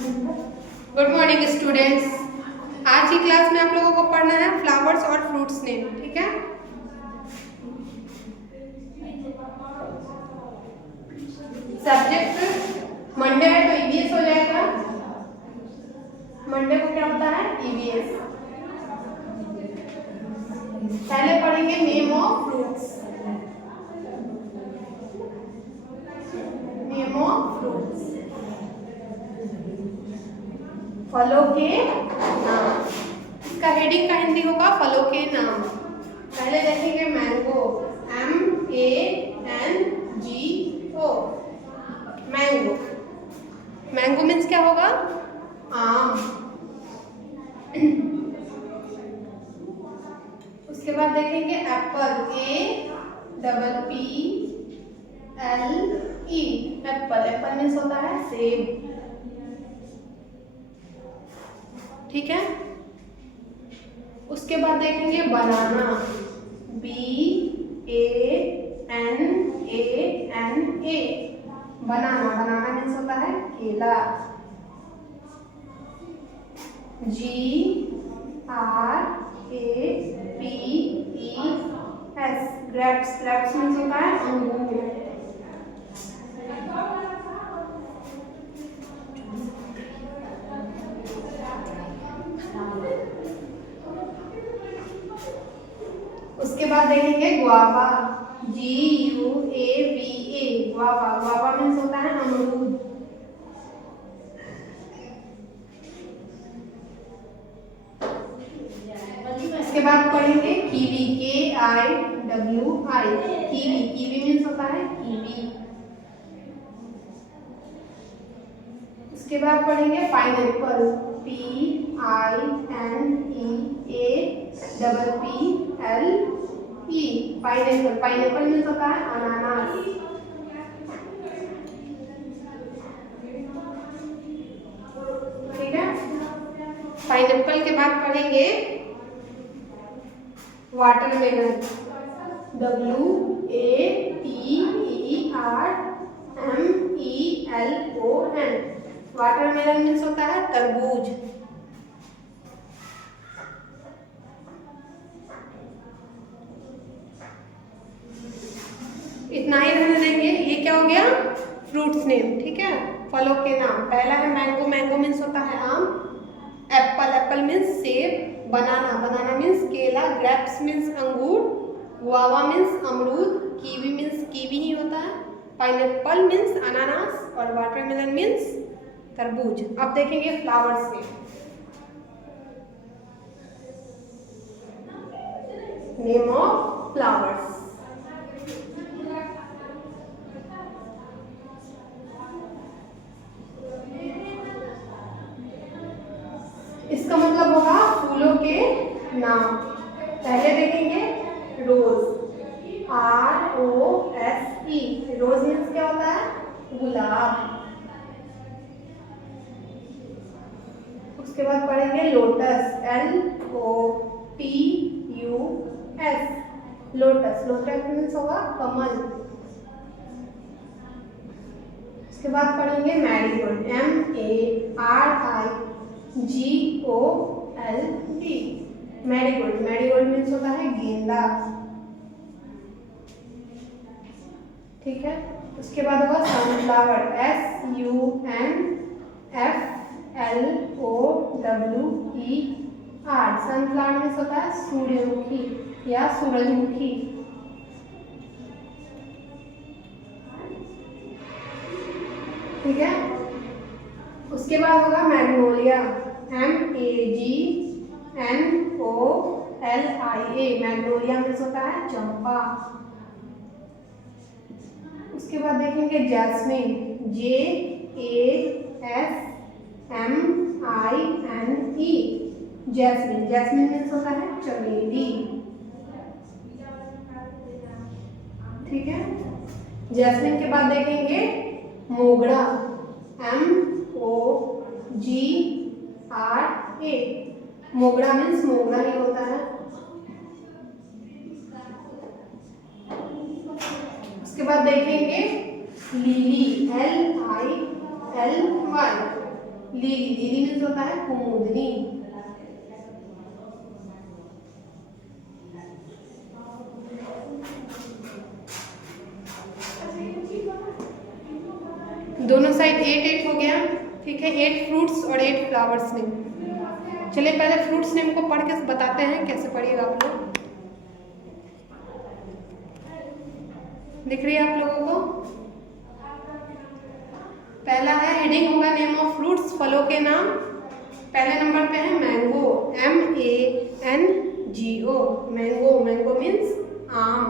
Good morning students. आज की class में आप लोगों को पढ़ना है फ्लावर्स और फ्रूट्स नेम। ठीक है, सब्जेक्ट मंडे है तो ईवीएस हो जाएगा। मंडे को क्या होता है? ईवीएस। पहले पढ़ेंगे name of fruits. Name of fruits, फलों के नाम। इसका हेडिंग का हिंदी होगा फलों के नाम। पहले देखेंगे mango, MANGO। Mango, mango means क्या होगा? आम। उसके बाद देखेंगे Apple, APPLE। Apple, Apple means होता है सेब। ठीक है, उसके बाद देखेंगे बनाना, BANANA। बनाना, बनाना मीन्स होता है केला। GRAPES, ग्रेप्स, ग्रेप्स मीन्स होता है अंगूर। उसके बाद देखेंगे guava, GUAVA। Guava, guava means होता है अमरूद। इसके बाद पढ़ेंगे kiwi, KIWI। Kiwi, kiwi means होता है कीवी। उसके बाद पढ़ेंगे pineapple, PINEAPPLE। Pineapple, pineapple means होता है अनानास। ठीक है, पाइनएप्पल के बाद पढ़ेंगे वाटरमेलन, WATERMELON। वाटरमेलन मीन्स होता है तरबूज। इतना ही रहने देंगे। ये क्या हो गया? Fruits name. ठीक है, फलों के नाम। पहला है मैंगो, मैंगो मीन्स होता है आम। एप्पल, एप्पल मीन्स सेब। बनाना, बनाना मीन्स केला। ग्रेप्स मीन्स अंगूर। गुआवा मीन्स अमरूद। कीवी मीन्स कीवी ही होता है। पाइनएप्पल मीन्स अनानास और वाटरमेलन मीन्स तरबूज। अब देखेंगे flowers name. Name of flowers, इसका मतलब होगा फूलों के नाम। पहले देखेंगे रोज, ROSE। रोज मीन्स क्या होता है? गुलाब। उसके बाद पढ़ेंगे lotus, LOTUS। Lotus, lotus means होगा कमल। उसके बाद पढ़ेंगे marigold, MARIGOLD। Marigold, marigold means होता है गेंदा। ठीक है, उसके बाद होगा सनफ्लावर, SUNFLOWER। सनफ्लावर मीन्स होता है सूर्यमुखी या सूरजमुखी। ठीक है, उसके बाद होगा मैग्नोलिया, MAGNOLIA। मैग्नोलिया मीन्स होता है चंपा। उसके बाद देखेंगे jasmine, JASMINE। Jasmine, jasmine means होता है चमेली। ठीक है, जैस्मिन के बाद देखेंगे मोगरा, MOGRA। मोगरा मीन्स मोगरा ही होता है। उसके बाद देखेंगे लिली, LILY। लीली, लीली मीन्स होता है कुमुदनी। दोनों साइड 8 हो गया, ठीक है। 8 फ्रूट्स और 8 फ्लावर्स नेम। चलिए पहले फ्रूट्स नेम को पढ़ के बताते हैं, कैसे पढ़िएगा आप लोग। दिख रही है आप लोगों को? पहला है, हेडिंग होगा नेम ऑफ फ्रूट्स, फलों के नाम। पहले नंबर पे है mango, MANGO, mango, mango means आम।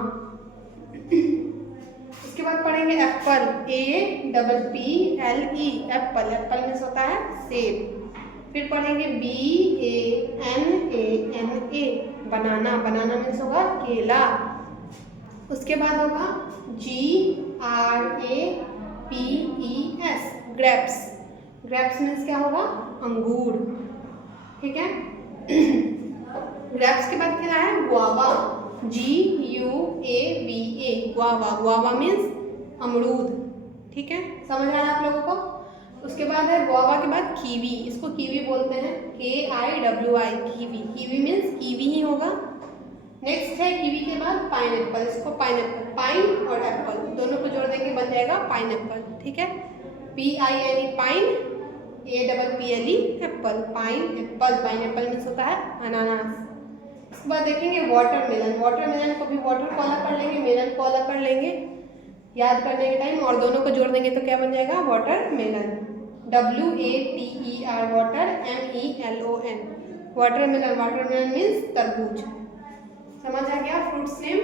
उसके बाद पढ़ेंगे Apple, APPLE, Apple, Apple means होता है सेब। फिर पढ़ेंगे BANANA, बनाना, बनाना मीन्स होगा केला। उसके बाद होगा GRAPES, ग्रेप्स, ग्रेप्स मीन्स क्या होगा? अंगूर, ठीक है। ग्रेप्स के बाद क्या है? Guava, GUAVA, guava, guava means अमरूद, ठीक है। समझ आ रहा है आप लोगों को? उसके बाद है गुआवा के बाद कीवी, इसको कीवी बोलते हैं, KIWI, kiwi, kiwi means kiwi ही होगा। नेक्स्ट है कीवी के बाद पाइनएप्पल, इसको पाइनएप्पल, पाइन और एप्पल दोनों को जोड़ देंगे बन जाएगा पाइनएप्पल, ठीक है। PINE, pine, APPLE, Apple, pine Apple, pineapple means होता है अनानास। इसके बाद देखेंगे वाटरमेलन, वाटरमेलन को भी वाटर को अलग कर लेंगे, मेलन को अलग कर लेंगे याद करने के टाइम, और दोनों को जोड़ देंगे तो क्या बन जाएगा? Watermelon, WATER, water, MELON, watermelon, watermelon means तरबूज। समझ आ गया फ्रूट्स नेम?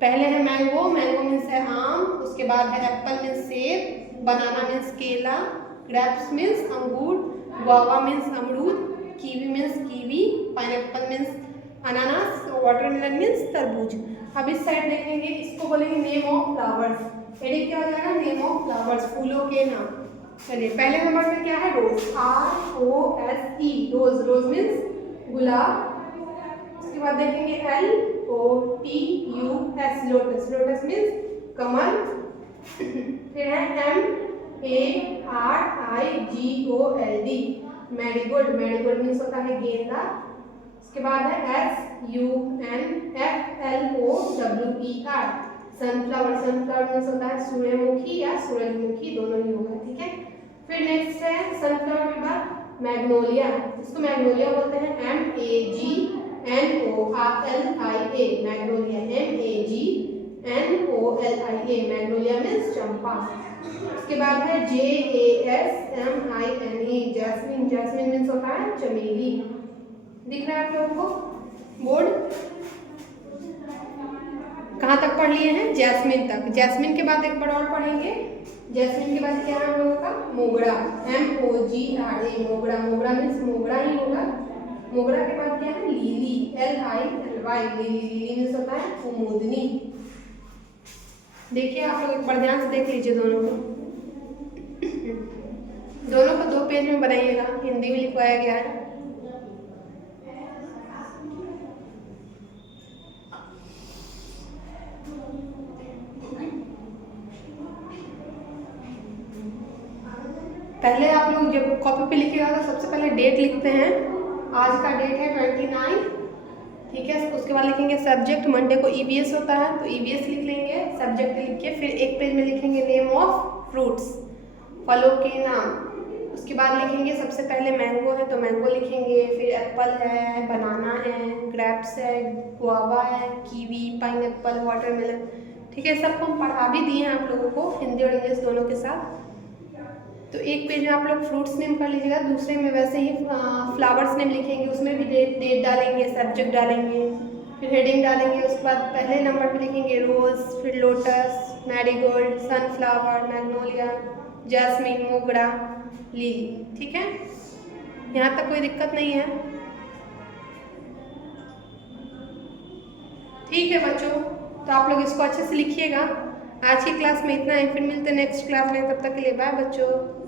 पहले है मैंगो, मैंगो मीन्स है आम। उसके बाद है एप्पल मीन्स सेब, बनाना मीन्स केला, ग्रेप्स मीन्स अंगूर, गुआवा मीन्स अमरूद, kiwi means kiwi, pineapple means अनानास, वाटरमेलन मीन्स तरबूज। अब इस साइड देखेंगे, इसको बोलेंगे नेम ऑफ फ्लावर्स। हेडिंग क्या हो जाएगा? नेम ऑफ फ्लावर्स, फूलों के नाम। चलिए पहले नंबर पे क्या है? रोज, ROSE, रोज, रोज मीन्स गुलाब। उसके बाद देखेंगे LOTUS, लोटस, लोटस मीन्स कमल। फिर है MARIGOLD, मैरीगोल्ड, मैरीगोल्ड मीन्स होता है गेंदा। उसके बाद है SUNFLOWER, सनफ्लावर, सनफ्लावर मीन्स होता है सूर्यमुखी या सूरजमुखी, दोनों ही होगा, ठीक है। फिर नेक्स्ट है सनफ्लावर के बाद मैग्नोलिया, इसको मैग्नोलिया बोलते हैं, MAGNOLIA, magnolia, MAGNOLIA, magnolia means चंपा। उसके बाद है JASMINE, जैस्मिन, जैस्मिन मीन्स होता है चमेली। दिख रहा है आप लोगों को बोर्ड? कहाँ तक पढ़ लिए हैं? जैस्मिन तक। जैस्मिन के बाद एक बार और पढ़ेंगे। जैस्मिन के बाद क्या है हम लोगों का? मोगरा, MOGRA, मोगरा, मोगरा मीन्स मोगरा ही होगा। मोगरा के बाद क्या है? लीली, LILY, लीली, लीली मीन्स होता है कुमुदनी। देखिए आप लोग एक बार ध्यान से देख लीजिए दोनों को, दोनों को 2 पेज में बनाइएगा, हिंदी में लिखवाया गया है। पहले आप लोग जब कॉपी पे लिखिएगा तो सबसे पहले डेट लिखते हैं, आज का डेट है 29, ठीक है। उसके बाद लिखेंगे सब्जेक्ट, मंडे को EVS होता है तो EVS लिख लेंगे, सब्जेक्ट लिख के फिर एक पेज में लिखेंगे नेम ऑफ फ्रूट्स, फलों के नाम। उसके बाद लिखेंगे सबसे पहले मैंगो है तो मैंगो लिखेंगे, फिर एप्पल है, बनाना है, ग्रेप्स है, गुआवा है, कीवी, पाइनएप्पल, वाटरमेलन, ठीक है। सबको हम पढ़ा भी दिए हैं आप लोगों को, हिंदी और इंग्लिश दोनों के साथ। तो एक पेज में आप लोग फ्रूट्स नेम कर लीजिएगा, दूसरे में वैसे ही फ्लावर्स नेम लिखेंगे, उसमें भी डेट डालेंगे, सब्जेक्ट डालेंगे, फिर हेडिंग डालेंगे। उसके बाद पहले नंबर पे लिखेंगे रोज़, फिर lotus, marigold, sunflower, magnolia, jasmine, मोगरा, लिली, ठीक है। यहाँ तक कोई दिक्कत नहीं है? ठीक है बच्चों, तो आप लोग इसको अच्छे से लिखिएगा। आज की क्लास में इतना ही, फिर मिलते हैं नेक्स्ट क्लास में, तब तक के लिए बाय बच्चों।